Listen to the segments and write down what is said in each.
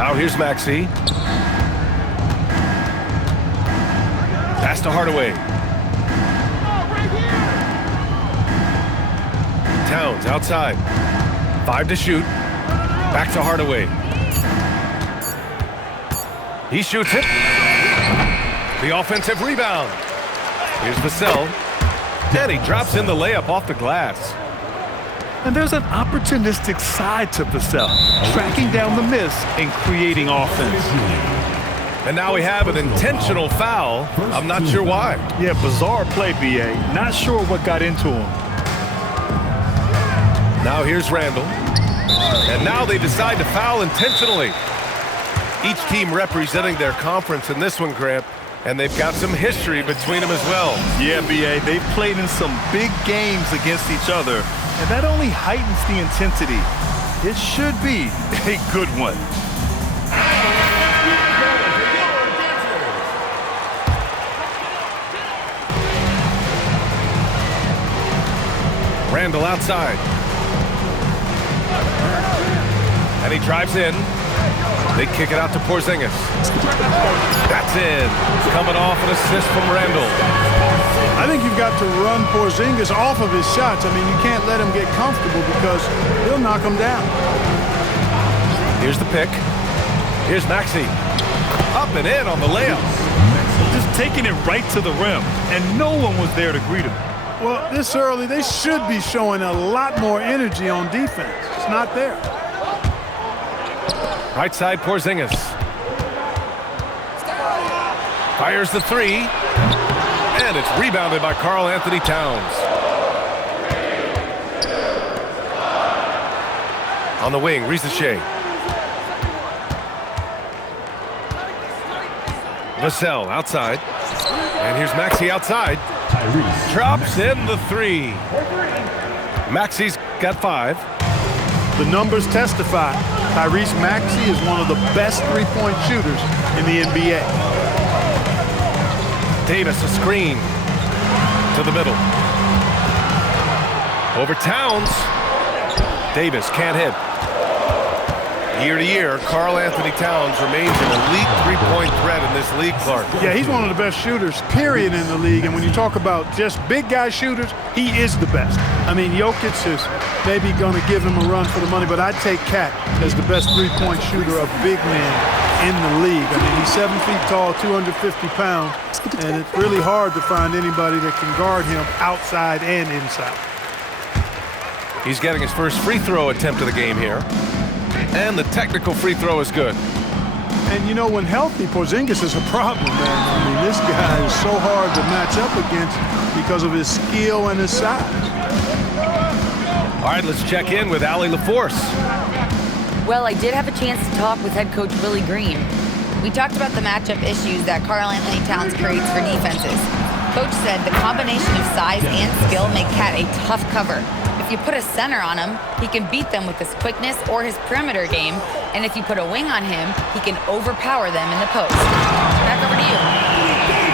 Now here's Maxey. Pass to Hardaway. Towns outside. 5 to shoot. Back to Hardaway. He shoots it. The offensive rebound. Here's Vassell. And he drops in the layup off the glass. And there's an opportunistic side to Vassell, tracking down the miss and creating offense. And now we have an intentional foul. I'm not sure why. Yeah, bizarre play, B.A. Not sure what got into him. Now here's Randall. And now they decide to foul intentionally. Each team representing their conference in this one, Grant. And they've got some history between them as well. Yeah, B.A., they've played in some big games against each other. And that only heightens the intensity. It should be a good one. Randall outside. And he drives in. They kick it out to Porzingis. That's in. Coming off an assist from Randall. I think you've got to run Porzingis off of his shots. I mean, you can't let him get comfortable because he'll knock him down. Here's the pick. Here's Maxey. Up and in on the layup. Just taking it right to the rim, and no one was there to greet him. Well, this early, they should be showing a lot more energy on defense. It's not there. Right side, Porzingis. Fires the three. And it's rebounded by Karl-Anthony Towns. On the wing, Risacher. Vassell outside. And here's Maxey outside. Drops in the three. Maxey's got 5. The numbers testify. Tyrese Maxey is one of the best three-point shooters in the NBA. Davis, a screen to the middle. Over Towns. Davis can't hit. Year to year, Karl-Anthony Towns remains an elite three-point threat in this league, Clark. Yeah, he's one of the best shooters, period, in the league. And when you talk about just big guy shooters, he is the best. I mean, Jokic is maybe going to give him a run for the money, but I'd take Cat as the best three-point shooter of big men in the league. I mean, he's 7 feet tall, 250 pounds, and it's really hard to find anybody that can guard him outside and inside. He's getting his first free throw attempt of the game here. And the technical free throw is good. And, you know, when healthy, Porzingis is a problem, man. I mean, this guy is so hard to match up against because of his skill and his size. All right, let's check in with Allie LaForce. Well, I did have a chance to talk with head coach Willie Green. We talked about the matchup issues that Karl-Anthony Towns creates for defenses. Coach said the combination of size and skill make Cat a tough cover. If you put a center on him, he can beat them with his quickness or his perimeter game. And if you put a wing on him, he can overpower them in the post. Back over to you.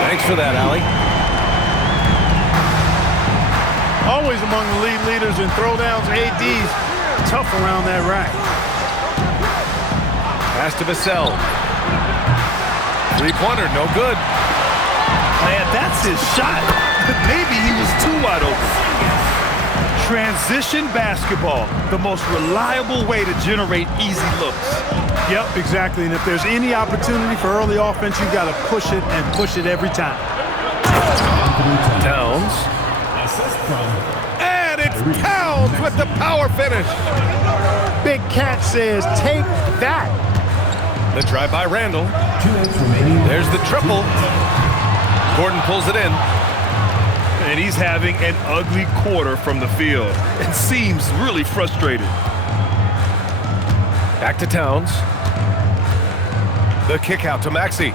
Thanks for that, Allie. Always among the league leaders in throwdowns, AD's tough around that rack. Pass to Vassell. Three-pointer, no good. Man, that's his shot. Maybe he was too wide open. Transition basketball, the most reliable way to generate easy looks. Yep, exactly. And if there's any opportunity for early offense, you got to push it and push it every time. Towns. And it's Towns with the power finish. Big Cat says, take that. The drive by Randall. There's the triple. Gordon pulls it in. And he's having an ugly quarter from the field. It seems really frustrated. Back to Towns. The kick out to Maxey.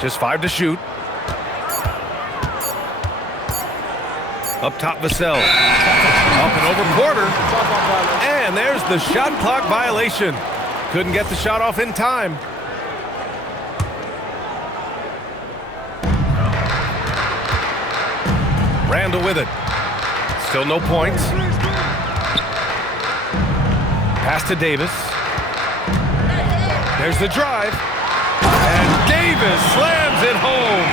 Just 5 to shoot. Up top, Vassell. Up and over Porter. And there's the shot clock violation. Couldn't get the shot off in time. Randall with it. Still no points. Pass to Davis. There's the drive. And Davis slams it home.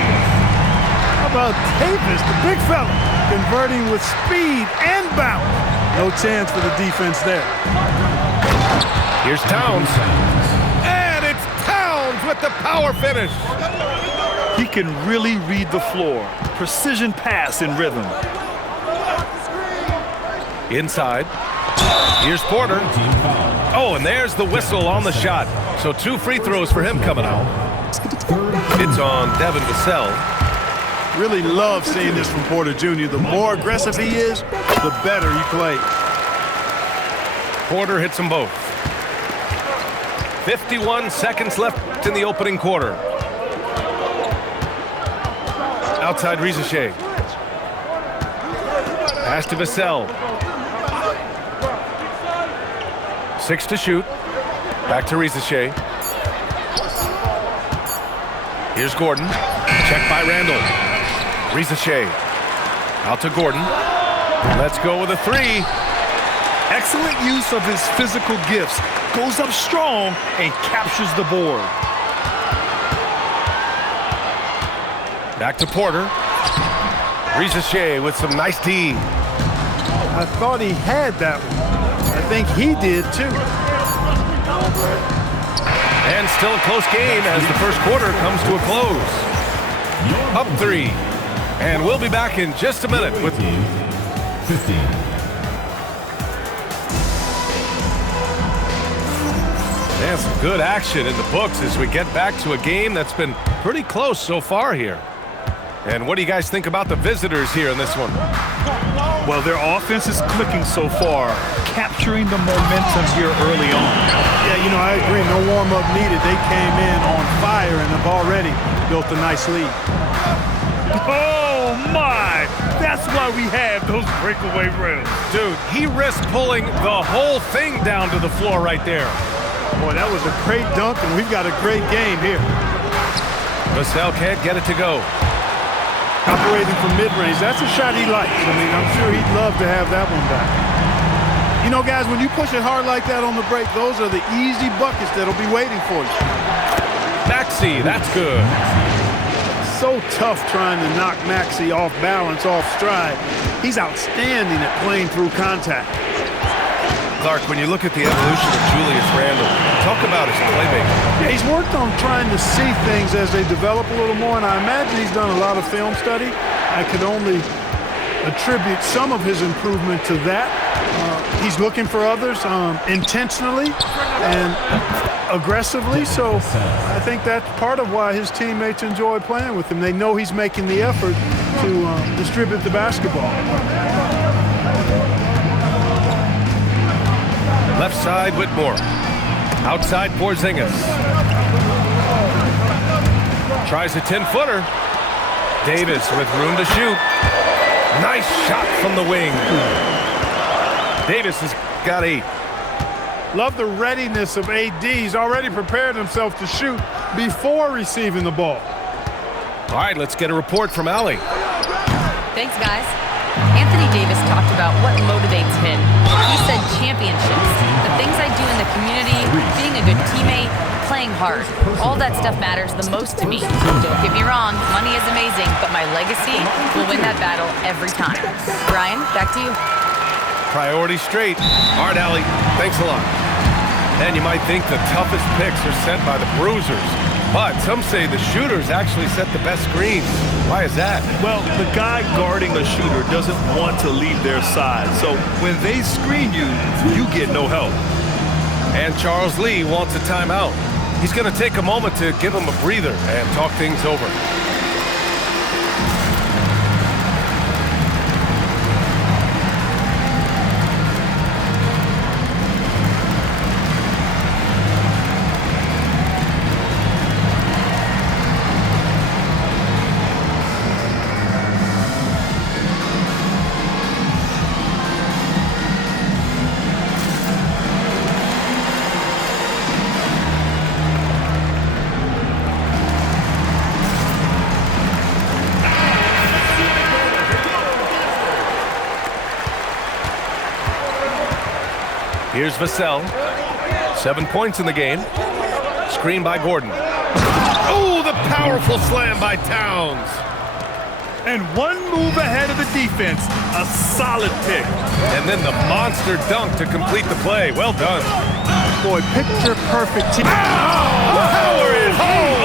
How about Davis, the big fella, converting with speed and bounce? No chance for the defense there. Here's Towns. And it's Towns with the power finish. He can really read the floor. Precision pass in rhythm. Inside. Here's Porter. Oh, and there's the whistle on the shot. So 2 free throws for him coming out. It's on Devin Vassell. Really love seeing this from Porter Jr. The more aggressive he is, the better he plays. Porter hits them both. 51 seconds left in the opening quarter. Outside Rizachet. Pass to Vassell. 6 to shoot. Back to Rizachet. Here's Gordon. Check by Randall. Rizachet. Out to Gordon. Let's go with a 3. Excellent use of his physical gifts. Goes up strong and captures the board. Back to Porter. Rizachet with some nice D. I thought he had that one. I think he did too. And still a close game as the first quarter comes to a close. Up 3. And we'll be back in just a minute with 15. And some good action in the books as we get back to a game that's been pretty close so far here. And what do you guys think about the visitors here in this one? Well, their offense is clicking so far, capturing the momentum here early on. Yeah, you know, I agree. No warm-up needed. They came in on fire and have already built a nice lead. Oh, my! That's why we have those breakaway rims. Dude, he risked pulling the whole thing down to the floor right there. Boy, that was a great dunk, and we've got a great game here. Vassell can't get it to go. Operating from mid-range, that's a shot he likes. I mean, I'm sure he'd love to have that one back. You know, guys, when you push it hard like that on the break, those are the easy buckets that'll be waiting for you. Maxey, that's good. So tough trying to knock Maxey off balance, off stride. He's outstanding at playing through contact. Clark, when you look at the evolution of Julius Randle, talk about his playmaking. Yeah, he's worked on trying to see things as they develop a little more, and I imagine he's done a lot of film study. I could only attribute some of his improvement to that. He's looking for others intentionally and aggressively, so I think that's part of why his teammates enjoy playing with him. They know he's making the effort to distribute the basketball. Left side, Whitmore. Outside, Porzingis. Tries a 10-footer. Davis with room to shoot. Nice shot from the wing. Davis has got 8. Love the readiness of AD. He's already prepared himself to shoot before receiving the ball. All right, let's get a report from Allie. Thanks, guys. Anthony Davis talked about what motivates him. He said championships, the things I do in the community, being a good teammate, playing hard. All that stuff matters the most to me. Don't get me wrong, money is amazing, but my legacy will win that battle every time. Brian, back to you. Priority straight. All right, Allie, thanks a lot. And you might think the toughest picks are sent by the bruisers, but some say the shooters actually set the best screens. Why is that? Well, the guy guarding a shooter doesn't want to leave their side, so when they screen you, you get no help. And Charles Lee wants a timeout. He's going to take a moment to give him a breather and talk things over. Here's Vassell. 7 points in the game. Screen by Gordon. Oh, the powerful slam by Towns. And one move ahead of the defense. A solid pick. And then the monster dunk to complete the play. Well done. Boy, picture-perfect team. Power is home.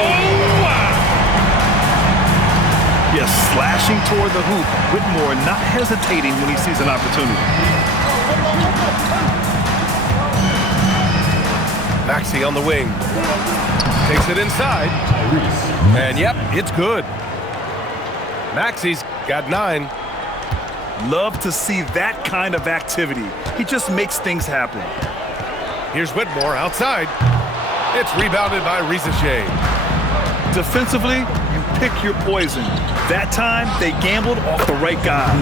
Yes, slashing toward the hoop. Whitmore not hesitating when he sees an opportunity. Maxey on the wing. Takes it inside. And yep, it's good. Maxey's got 9. Love to see that kind of activity. He just makes things happen. Here's Whitmore outside. It's rebounded by Risacher. Defensively, you pick your poison. That time, they gambled off the right guy.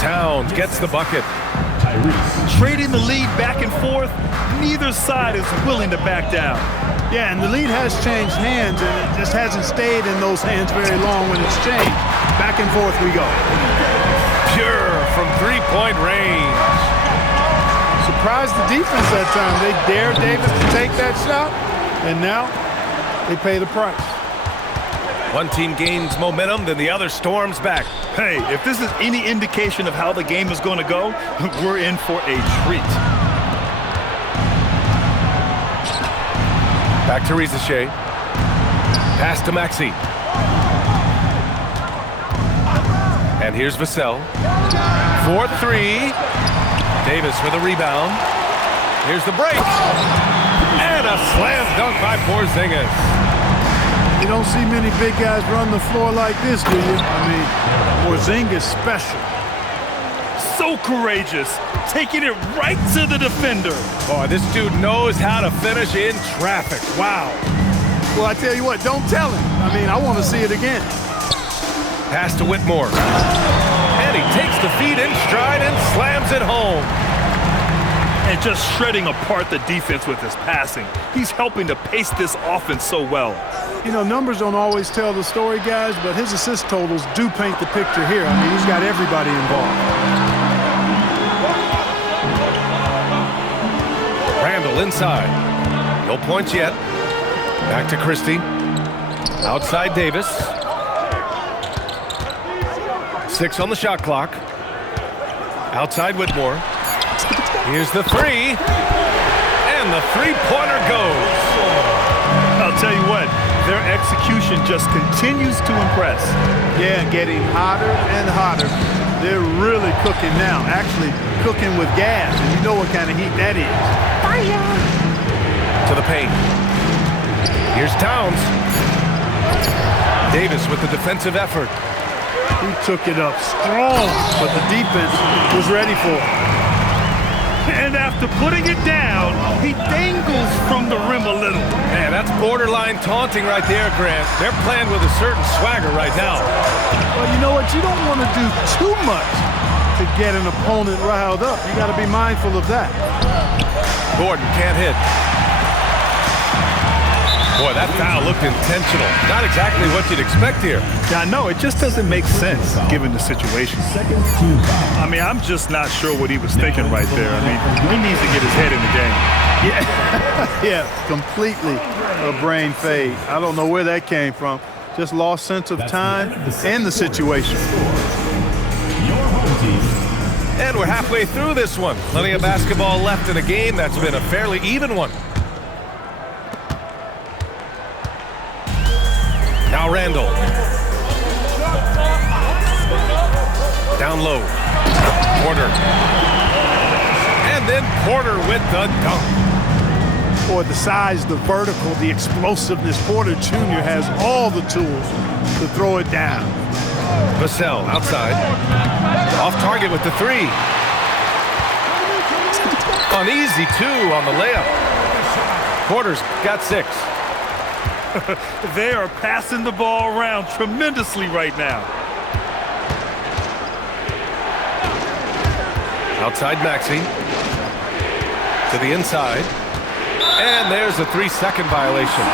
Towns gets the bucket. Trading the lead back and forth, neither side is willing to back down. Yeah, and the lead has changed hands, and it just hasn't stayed in those hands very long when it's changed. Back and forth we go. Pure from three-point range. Surprised the defense that time. They dared Davis to take that shot, and now they pay the price. One team gains momentum, then the other storms back. Hey, if this is any indication of how the game is going to go, we're in for a treat. Back to Risacher. Pass to Maxey. And here's Vassell. 4-3. Davis with a rebound. Here's the break. And a slam dunk by Porzingis. You don't see many big guys run the floor like this, do you? I mean, Porzingis special. So courageous, taking it right to the defender. Boy, this dude knows how to finish in traffic. Wow. Well, I tell you what, don't tell him. I mean, I want to see it again. Pass to Whitmore. And he takes the feed in stride and slams it home. And just shredding apart the defense with his passing. He's helping to pace this offense so well. You know, numbers don't always tell the story, guys, but his assist totals do paint the picture here. I mean, he's got everybody involved. Randall inside. No points yet. Back to Christie. Outside Davis. 6 on the shot clock. Outside Whitmore. Here's the three. And the three-pointer goes. I'll tell you what, their execution just continues to impress. Yeah, getting hotter and hotter. They're really cooking now. Actually, cooking with gas. And you know what kind of heat that is. Fire! To the paint. Here's Towns. Davis with the defensive effort. He took it up strong, but the defense was ready for it. And after putting it down, he dangles from the rim a little. Man, that's borderline taunting right there, Grant. They're playing with a certain swagger right now. Well, you know what? You don't want to do too much to get an opponent riled up. You got to be mindful of that. Gordon can't hit. Boy, that foul looked intentional. Not exactly what you'd expect here. Yeah, I know. It just doesn't make sense given the situation. I mean, I'm just not sure what he was thinking right there. I mean, he needs to get his head in the game. Yeah, yeah, completely a brain fade. I don't know where that came from. Just lost sense of time and the situation. And we're halfway through this one. Plenty of basketball left in a game that's been a fairly even one. Now Randall. Down low. Porter. And then Porter with the dunk. Boy, the size, the vertical, the explosiveness. Porter Jr. has all the tools to throw it down. Vassell outside. Off target with the three. Uneasy two on the layup. Porter's got 6. They are passing the ball around tremendously right now. Outside Maxey. To the inside. And there's a 3-second violation.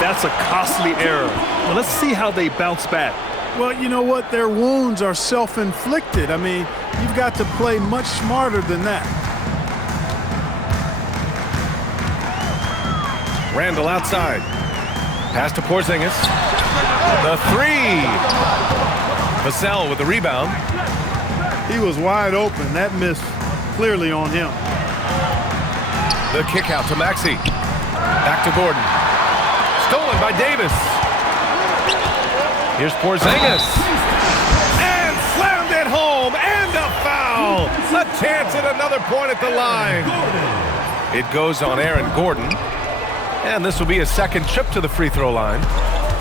That's a costly error. Well, let's see how they bounce back. Well, you know what? Their wounds are self-inflicted. I mean, you've got to play much smarter than that. Randall outside. Pass to Porzingis. The three. Vassell with the rebound. He was wide open. That miss clearly on him. The kick out to Maxey. Back to Gordon. Stolen by Davis. Here's Porzingis. And slammed it home. And a foul. A chance at another point at the line. It goes on Aaron Gordon. And this will be his second trip to the free throw line.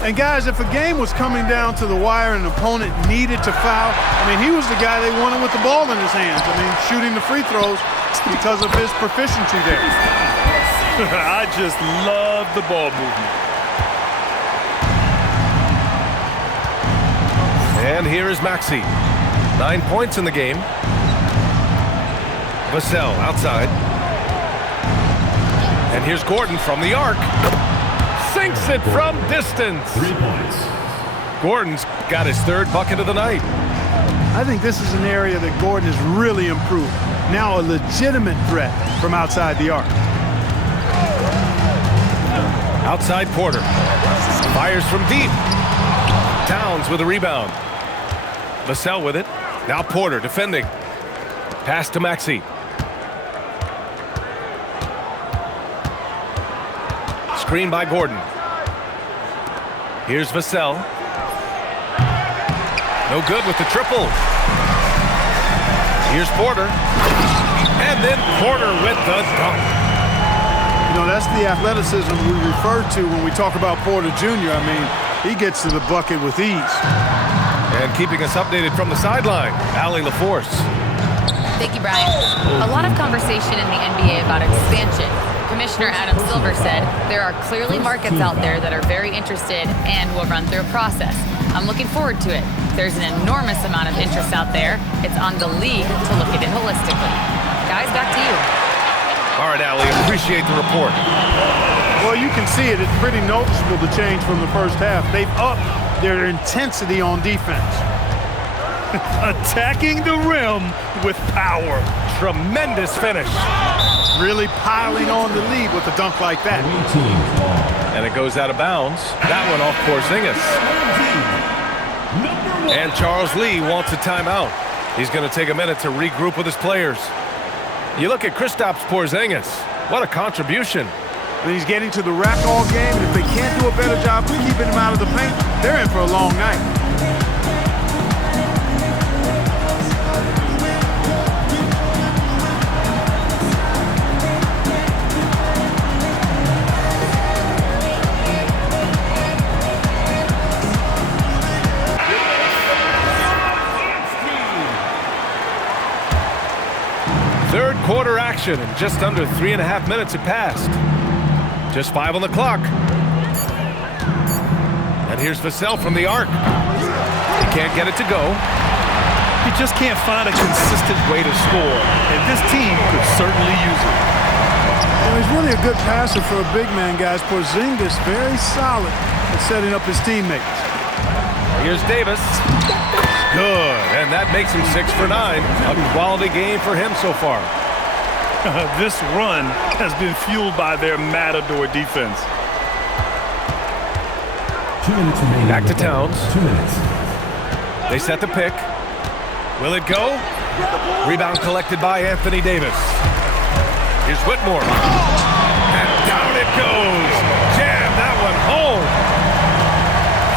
And guys, if a game was coming down to the wire and an opponent needed to foul, I mean, he was the guy they wanted with the ball in his hands. I mean, shooting the free throws because of his proficiency there. I just love the ball movement. And here is Maxey. 9 points in the game. Vassell outside. And here's Gordon from the arc. Sinks it from distance. 3 points. Gordon's got his third bucket of the night. I think this is an area that Gordon has really improved. Now a legitimate threat from outside the arc. Outside Porter. Fires from deep. Towns with a rebound. Vassell with it. Now Porter defending. Pass to Maxey. Screen by Gordon. Here's Vassell. No good with the triple. Here's Porter. And then Porter with the dunk. You know, that's the athleticism we refer to when we talk about Porter Jr. I mean, he gets to the bucket with ease. And keeping us updated from the sideline, Allie LaForce. Thank you, Brian. A lot of conversation in the NBA about expansion. Commissioner Adam Silver said there are clearly markets out there that are very interested and will run through a process. I'm looking forward to it. There's an enormous amount of interest out there. It's on the league to look at it holistically. Guys, back to you. All right, Allie, appreciate the report. Well, you can see it. It's pretty noticeable the change from the first half. They've upped their intensity on defense. Attacking the rim with power. Tremendous finish. Really piling on the lead with a dunk like that. And it goes out of bounds. That one off Porzingis. And Charles Lee wants a timeout. He's going to take a minute to regroup with his players. You look at Kristaps Porzingis. What a contribution. And he's getting to the rack all game, and if they can't do a better job of keeping him out of the paint, they're in for a long night. Third quarter action, and just under 3.5 minutes have passed. Just 5 on the clock. And here's Vassell from the arc. He can't get it to go. He just can't find a consistent way to score, and this team could certainly use it. Well, he's really a good passer for a big man, guys. Porzingis very solid at setting up his teammates. Here's Davis. Good, and that makes him 6 for 9. A quality game for him so far. This run has been fueled by their Matador defense. 2 minutes remaining. Back to Towns. 2 minutes. They set the pick. Will it go? Rebound collected by Anthony Davis. Here's Whitmore. And down it goes. Jam that one home.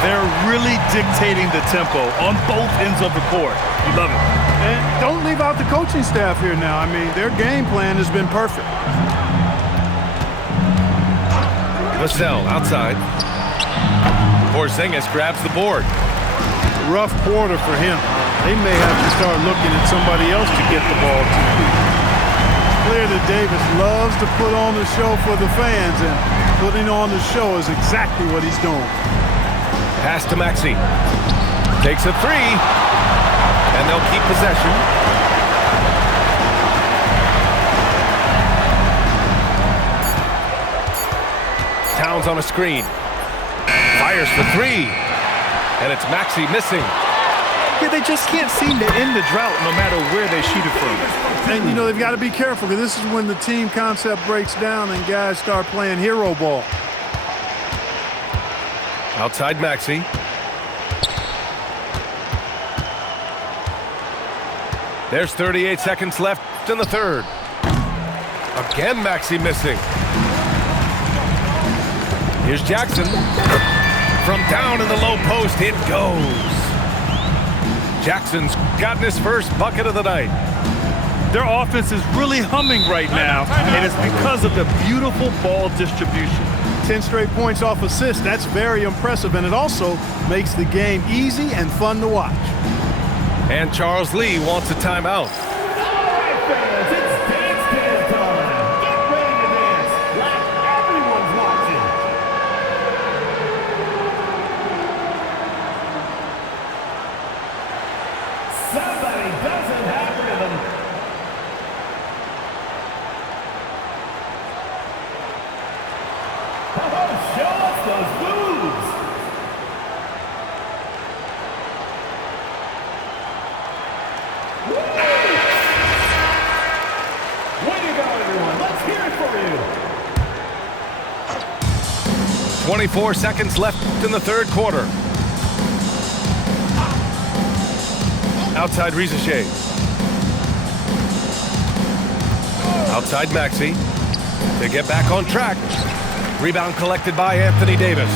They're really dictating the tempo on both ends of the court. You love it. And don't leave out the coaching staff here now. I mean, their game plan has been perfect. Vassell outside. Porzingis grabs the board. Rough quarter for him. They may have to start looking at somebody else to get the ball to. It's clear that Davis loves to put on the show for the fans, and putting on the show is exactly what he's doing. Pass to Maxey. Takes a three. And they'll keep possession. Towns on a screen. Fires for three. And it's Maxey missing. Yeah, they just can't seem to end the drought no matter where they shoot it from. And, you know, they've got to be careful because this is when the team concept breaks down and guys start playing hero ball. Outside Maxey. There's 38 seconds left in the third. Again, Maxey missing. Here's Jackson. From down in the low post, it goes. Jackson's gotten his first bucket of the night. Their offense is really humming right now, and it's because of the beautiful ball distribution. 10 straight points off assists. That's very impressive, and it also makes the game easy and fun to watch. And Charles Lee wants a timeout. Way to go, everyone. Let's hear it for you. 24 seconds left in the third quarter. Outside Rizachet. Outside Maxey. They get back on track. Rebound collected by Anthony Davis.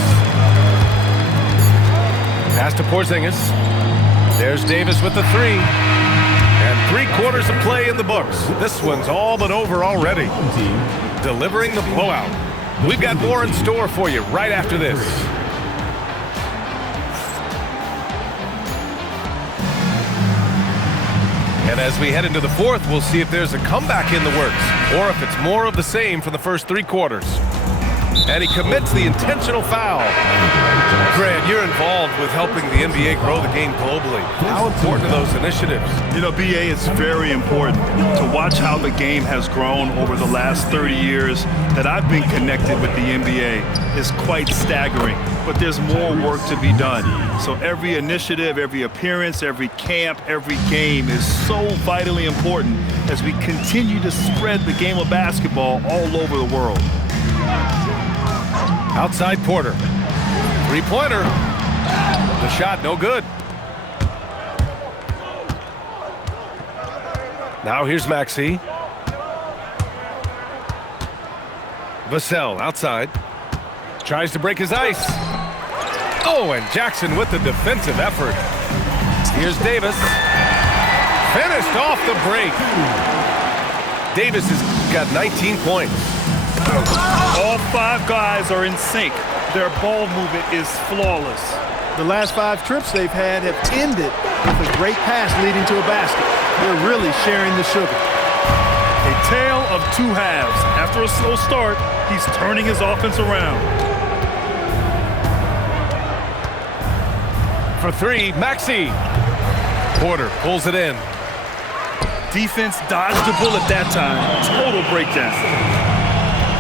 Pass to Porzingis. There's Davis with the three. And 3/4 of play in the books. This one's all but over already. Delivering the blowout. We've got more in store for you right after this. And as we head into the fourth, we'll see if there's a comeback in the works or if it's more of the same for the first 3 quarters. And he commits the intentional foul. Grant, you're involved with helping the NBA grow the game globally. How important are those initiatives? You know, BA, it's very important to watch how the game has grown over the last 30 years that I've been connected with the NBA. Is quite staggering, but there's more work to be done. So every initiative, every appearance, every camp, every game is so vitally important as we continue to spread the game of basketball all over the world. Outside Porter. 3-pointer. The shot no good. Now here's Maxey. Vassell outside. Tries to break his ice. Oh, and Jackson with the defensive effort. Here's Davis. Finished off the break. Davis has got 19 points. All 5 guys are in sync. Their ball movement is flawless. The last 5 trips they've had have ended with a great pass leading to a basket. They're really sharing the sugar. A tale of 2 halves. After a slow start, he's turning his offense around. For 3, Maxey. Porter pulls it in. Defense dodged the bullet that time. Total breakdown.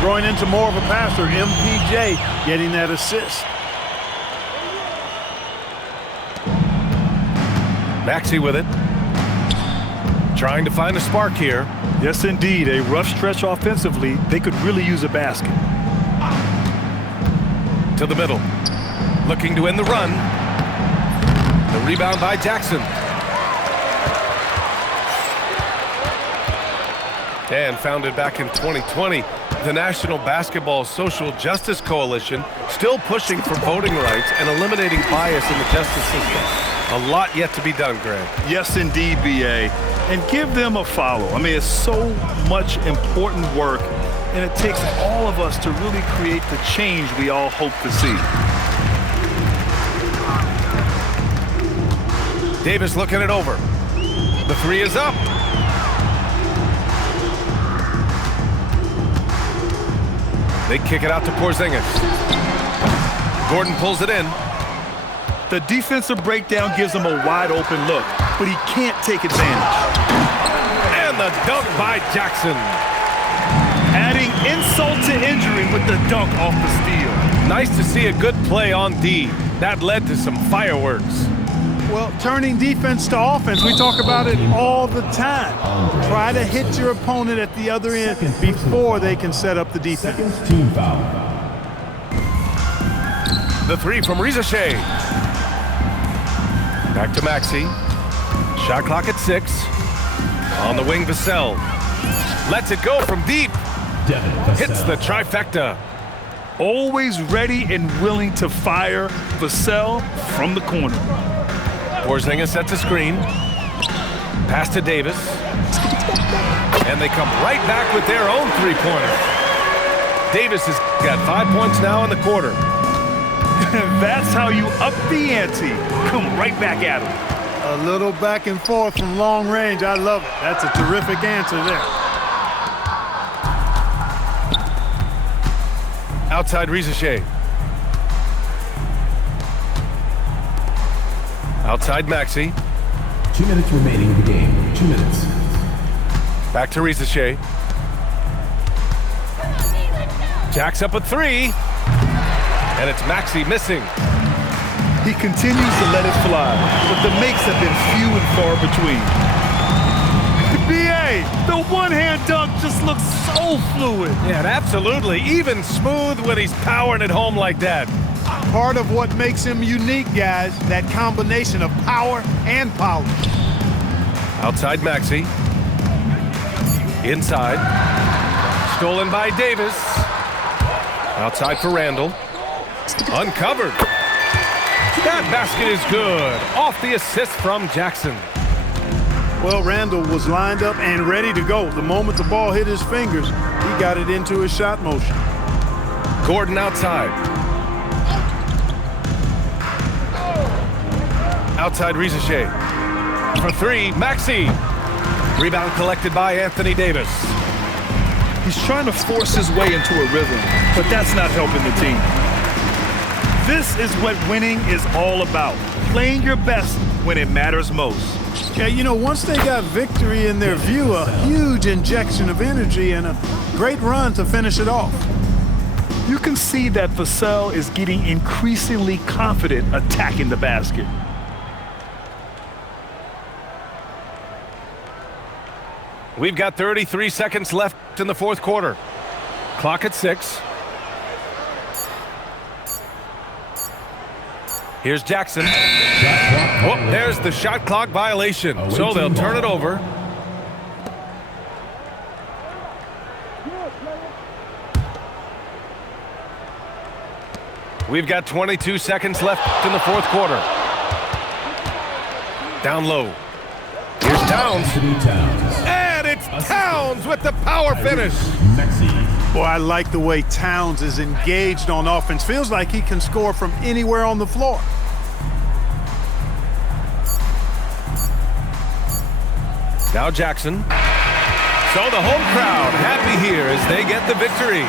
Growing into more of a passer, MPJ getting that assist. Maxey with it. Trying to find a spark here. Yes, indeed. A rough stretch offensively. They could really use a basket. To the middle. Looking to end the run. The rebound by Jackson. And founded back in 2020, the National Basketball Social Justice Coalition still pushing for voting rights and eliminating bias in the justice system. A lot yet to be done, Grant. Yes, indeed, BA. And give them a follow. I mean, it's so much important work, and it takes all of us to really create the change we all hope to see. Davis looking it over. The 3 is up. They kick it out to Porzingis. Gordon pulls it in. The defensive breakdown gives him a wide open look, but he can't take advantage. And the dunk by Jackson. Adding insult to injury with the dunk off the steal. Nice to see a good play on D. That led to some fireworks. Well, turning defense to offense, we talk about it all the time. Try to hit your opponent at the other end before they can set up the defense. Second team foul. The three from Reza Shea. Back to Maxey. Shot clock at 6. On the wing, Vassell. Lets it go from deep. Hits the trifecta. Always ready and willing to fire, Vassell from the corner. Porzingis sets a screen. Pass to Davis. And they come right back with their own three-pointer. Davis has got 5 points now in the quarter. That's how you up the ante. Come right back at him. A little back and forth from long range. I love it. That's a terrific answer there. Outside Reza Shea. Outside Maxey. 2 minutes remaining in the game. 2 minutes. Back to Reza Shea. Jacks up a 3. And it's Maxey missing. He continues to let it fly, but the makes have been few and far between. B.A., the one-hand dunk just looks so fluid. Yeah, absolutely. Even smooth when he's powering it home like that. Part of what makes him unique, guys, that combination of power and polish. Outside Maxey. Inside. Stolen by Davis. Outside for Randall. Uncovered. That basket is good. Off the assist from Jackson. Well, Randall was lined up and ready to go. The moment the ball hit his fingers, he got it into his shot motion. Gordon outside. Outside Reza Shea. For 3, Maxey. Rebound collected by Anthony Davis. He's trying to force his way into a rhythm, but that's not helping the team. This is what winning is all about. Playing your best when it matters most. Yeah, you know, once they got victory in their view, a huge injection of energy and a great run to finish it off. You can see that Vassell is getting increasingly confident attacking the basket. We've got 33 seconds left in the fourth quarter. Clock at 6. Here's Jackson. Oh, there's the shot clock violation. So they'll turn it over. We've got 22 seconds left in the fourth quarter. Down low. Here's Towns. And it's Towns with the power finish. Boy, I like the way Towns is engaged on offense. Feels like he can score from anywhere on the floor. Now Jackson. So the home crowd happy here as they get the victory.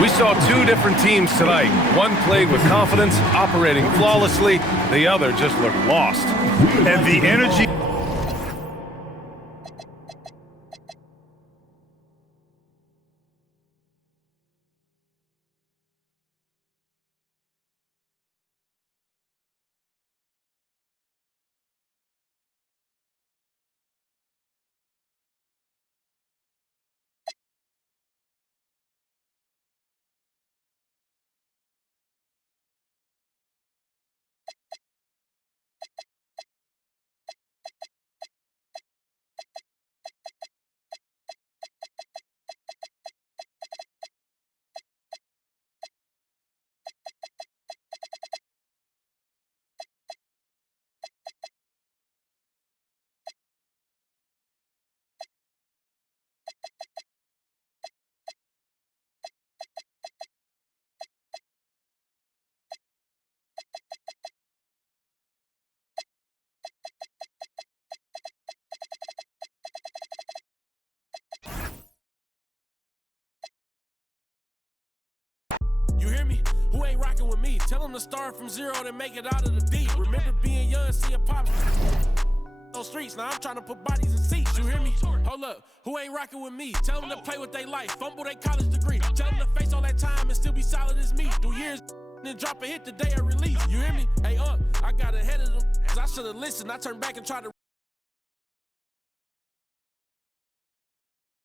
We saw 2 different teams tonight. One played with confidence, operating flawlessly. The other just looked lost. And the energy... You hear me? Who ain't rocking with me? Tell them to start from 0 and make it out of the deep. Remember being young, seeing pops on streets. Now I'm trying to put bodies in seats. You hear me? Hold up. Who ain't rocking with me? Tell them to play with their life. Fumble their college degree. Tell them to face all that time and still be solid as me. Do years then drop a hit the day of release. You hear me? Hey, I got ahead of them. I should have listened. I turned back and tried to